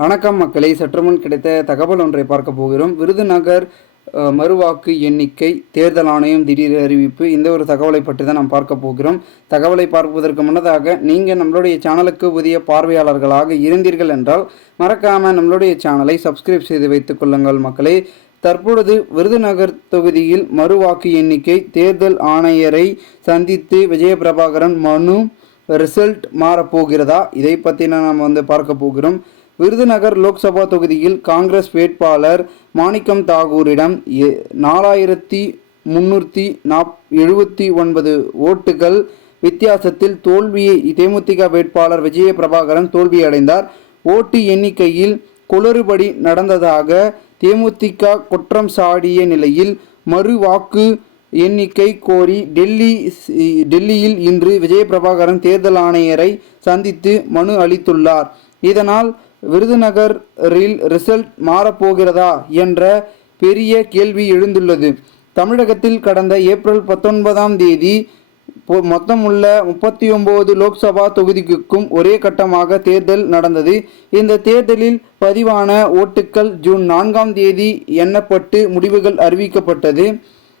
வணக்கம் மக்களை. சற்றுமுன் கிடைத்த தகவல் ஒன்றை பார்க்க போகிறோம். விருதுநகர் மறுவாக்கு எண்ணிக்கை தேர்தல் ஆணையம் திடீர் அறிவிப்பு. இந்த ஒரு தகவலை பற்றி தான் நாம் பார்க்க போகிறோம். தகவலை பார்ப்பதற்கு முன்னதாக நீங்கள் நம்மளுடைய சேனலுக்கு புதிய பார்வையாளர்களாக இருந்தீர்கள் என்றால் மறக்காமல் நம்மளுடைய சேனலை சப்ஸ்கிரைப் செய்து வைத்துக் கொள்ளுங்கள் மக்களே. தற்பொழுது விருதுநகர் தொகுதியில் மறுவாக்கு எண்ணிக்கை தேர்தல் ஆணையரை சந்தித்து விஜயபிரபாகரன் மனு ரிசல்ட் மாறப்போகிறதா? இதை பற்றின நாம் வந்து பார்க்க போகிறோம். விருதுநகர் லோக்சபா தொகுதியில் காங்கிரஸ் வேட்பாளர் மாணிக்கம் தாகூரிடம் நாலாயிரத்தி முன்னூற்றி நாப் எழுபத்தி ஒன்பது ஓட்டுகள் வித்தியாசத்தில் தோல்வியை தேமுதிக வேட்பாளர் விஜய பிரபாகரன் தோல்வியடைந்தார். ஓட்டு எண்ணிக்கையில் குளறுபடி நடந்ததாக தேமுதிக குற்றம் சாடிய நிலையில் மறு வாக்கு எண்ணிக்கை கோரி டெல்லி டெல்லியில் இன்று விஜயபிரபாகரன் தேர்தல் ஆணையரை சந்தித்து மனு அளித்துள்ளார். இதனால் விருதுநகரில் ரிசல்ட் மாறப்போகிறதா என்ற பெரிய கேள்வி எழுந்துள்ளது. தமிழகத்தில் கடந்த ஏப்ரல் பத்தொன்பதாம் தேதி மொத்தமுள்ள மொத்தம் உள்ள முப்பத்தி ஒன்பது லோக்சபா தொகுதிக்கும் ஒரே கட்டமாக தேர்தல் நடந்தது. இந்த தேர்தலில் பதிவான ஓட்டுக்கள் ஜூன் நான்காம் தேதி எண்ணப்பட்டு முடிவுகள் அறிவிக்கப்பட்டது.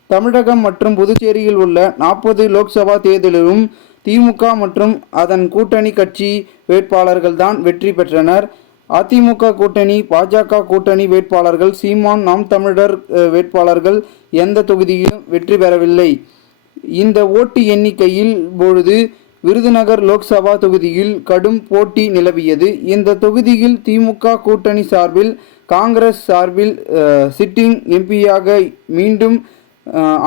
தமிழகம் மற்றும் புதுச்சேரியில் உள்ள நாற்பது லோக்சபா தேர்தலிலும் திமுக மற்றும் அதன் கூட்டணி கட்சி வேட்பாளர்கள்தான் வெற்றி பெற்றனர். அதிமுக கூட்டணி பாஜக கூட்டணி வேட்பாளர்கள் சீமான் நாம் தமிழர் வேட்பாளர்கள் எந்த தொகுதியிலும் வெற்றி பெறவில்லை. இந்த ஓட்டு எண்ணிக்கையில் பொழுது விருதுநகர் லோக்சபா தொகுதியில் கடும் போட்டி நிலவியது. இந்த தொகுதியில் திமுக கூட்டணி சார்பில் காங்கிரஸ் சார்பில் சிட்டிங் எம்பியாக மீண்டும்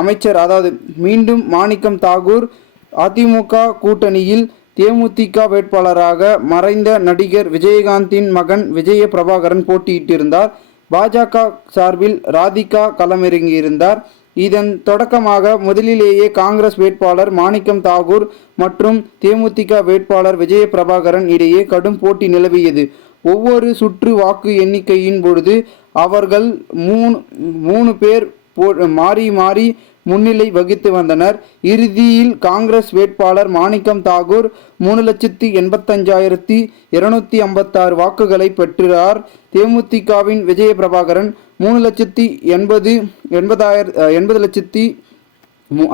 அமைச்சர் அதாவது மீண்டும் மாணிக்கம் தாகூர் அதிமுக கூட்டணியில் தேமுதிக வேட்பாளராக மறைந்த நடிகர் விஜயகாந்தின் மகன் விஜய பிரபாகரன் போட்டியிட்டிருந்தார். பாஜக சார்பில் ராதிகா களமிறங்கியிருந்தார். இதன் தொடக்கமாக முதலிலேயே காங்கிரஸ் வேட்பாளர் மாணிக்கம் தாகூர் மற்றும் தேமுதிக வேட்பாளர் விஜய பிரபாகரன் இடையே கடும் போட்டி நிலவியது. ஒவ்வொரு சுற்று வாக்கு எண்ணிக்கையின் பொழுது அவர்கள் மூணு மூணு பேர் போ- மாறி மாறி முன்னிலை வகித்து வந்தனர். இறுதியில் காங்கிரஸ் வேட்பாளர் மாணிக்கம் தாகூர் மூணு லட்சத்தி எண்பத்தஞ்சாயிரத்தி இருநூத்தி ஐம்பத்தாறு வாக்குகளை பெற்றார். தேமுதிகவின் விஜய பிரபாகரன் மூணு லட்சத்தி எண்பது எண்பதாயிர எண்பது லட்சத்தி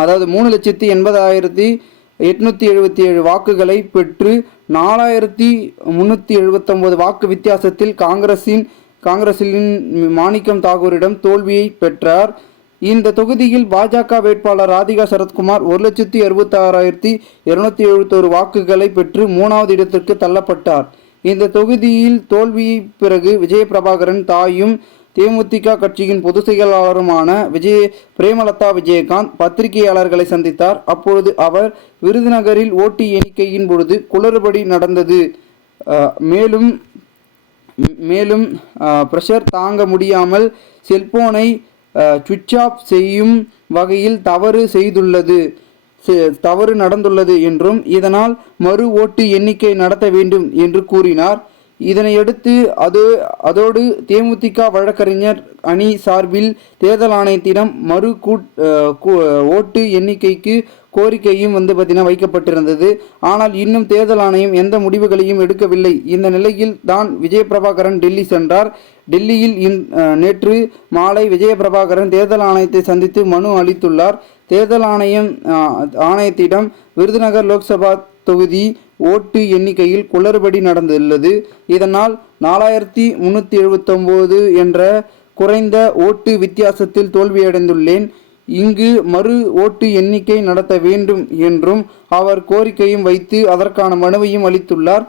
அதாவது மூணு லட்சத்தி எண்பதாயிரத்தி எட்நூற்றி எழுபத்தி ஏழு வாக்குகளை பெற்று நாலாயிரத்தி முந்நூற்றி எழுபத்தொம்போது வாக்கு வித்தியாசத்தில் காங்கிரஸின் காங்கிரஸின் மாணிக்கம் தாகூரிடம் தோல்வியை பெற்றார். இந்த தொகுதியில் பாஜக வேட்பாளர் ராதிகா சரத்குமார் ஒரு லட்சத்தி அறுபத்தாறாயிரத்தி இருநூத்தி எழுபத்தோரு வாக்குகளை பெற்று மூணாவது இடத்திற்கு தள்ளப்பட்டார். இந்த தொகுதியில் தோல்வியை பிறகு விஜய பிரபாகரன் தாயும் தேமுதிக கட்சியின் பொதுச் செயலாளருமான விஜய பிரேமலதா விஜயகாந்த் பத்திரிகையாளர்களை சந்தித்தார். அப்பொழுது அவர் விருதுநகரில் ஓட்டு எண்ணிக்கையின் பொழுது குளறுபடி நடந்தது. மேலும் மேலும் ப்ரெஷர் தாங்க முடியாமல் செல்போனை சுவிட்ச் ஆஃப் செய்யும் வகையில் தவறு செய்துள்ளது. செ- தவறு நடந்துள்ளது என்றும் இதனால் மறு ஓட்டு எண்ணிக்கை நடத்த வேண்டும் என்று கூறினார். இதனையடுத்து அது அதோடு தேமுதிக வழக்கறிஞர் அணி சார்பில் தேர்தல் ஆணையத்திடம் மறு கூட் கூ- ஓட்டு எண்ணிக்கைக்கு கோரிக்கையும் வந்து பார்த்தீங்கன்னா வைக்கப்பட்டிருந்தது. ஆனால் இன்னும் தேர்தல் ஆணையம் எந்த முடிவுகளையும் எடுக்கவில்லை. இந்த நிலையில் தான் விஜய பிரபாகரன் டெல்லி சென்றார். டெல்லியில் இன் நேற்று மாலை விஜயபிரபாகரன் தேர்தல் ஆணையத்தை சந்தித்து மனு அளித்துள்ளார். தேர்தல் ஆணையம் ஆணையத்திடம் விருதுநகர் லோக்சபா தொகுதி ஓட்டு எண்ணிக்கையில் குளறுபடி நடந்துள்ளது. இதனால் நாலாயிரத்தி முன்னூற்றி எழுபத்தொம்போது என்ற குறைந்த ஓட்டு வித்தியாசத்தில் தோல்வியடைந்துள்ளேன். இங்கு மறு ஓட்டு எண்ணிக்கை நடத்த வேண்டும் என்றும் அவர் கோரிக்கையும் வைத்து அதற்கான மனுவையும் அளித்துள்ளார்.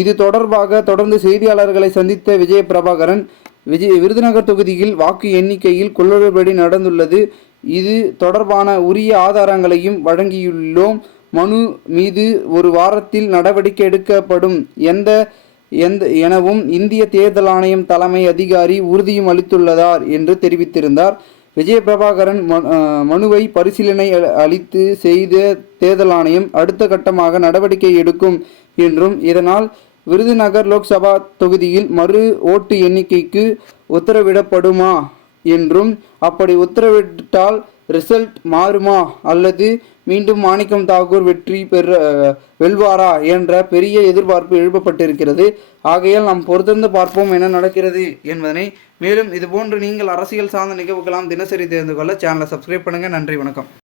இது தொடர்பாக தொடர்ந்து செய்தியாளர்களை சந்தித்த விஜய பிரபாகரன் விஜய் விருதுநகர் தொகுதியில் வாக்கு எண்ணிக்கையில் குளறுபடி நடந்துள்ளது. இது தொடர்பான உரிய ஆதாரங்களையும் வழங்கியுள்ளோம். மனு மீது ஒரு வாரத்தில் நடவடிக்கை எடுக்கப்படும். எந்த எந்த எனவும் இந்திய தேர்தல் ஆணையம் தலைமை அதிகாரி உறுதியும் அளித்துள்ளதார் என்று தெரிவித்திருந்தார். விஜய பிரபாகரன் ம- மனுவை பரிசீலனை அ- அளித்து செய்த தேர்தல் ஆணையம் அடுத்த கட்டமாக நடவடிக்கை எடுக்கும் என்றும் இதனால் விருதுநகர் லோக்சபா தொகுதியில் மறு ஓட்டு எண்ணிக்கைக்கு உத்தரவிடப்படுமா என்றும் அப்படி உத்தரவிட்டால் ரிசல்ட் மாறுமா? அல்லது மீண்டும் மாணிக்கம் தாகூர் வெற்றி பெற வெல்வாரா? என்ற பெரிய எதிர்பார்ப்பு எழுப்பப்பட்டிருக்கிறது. ஆகையால் நாம் பொறுத்திருந்து பார்ப்போம் என்ன நடக்கிறது என்பதனை. மேலும் இதுபோன்று நீங்கள் அரசியல் சார்ந்த நிகழ்வுகளாம் தினசரி தெரிந்து கொள்ள சேனலை சப்ஸ்கிரைப் பண்ணுங்கள் நன்றி வணக்கம்.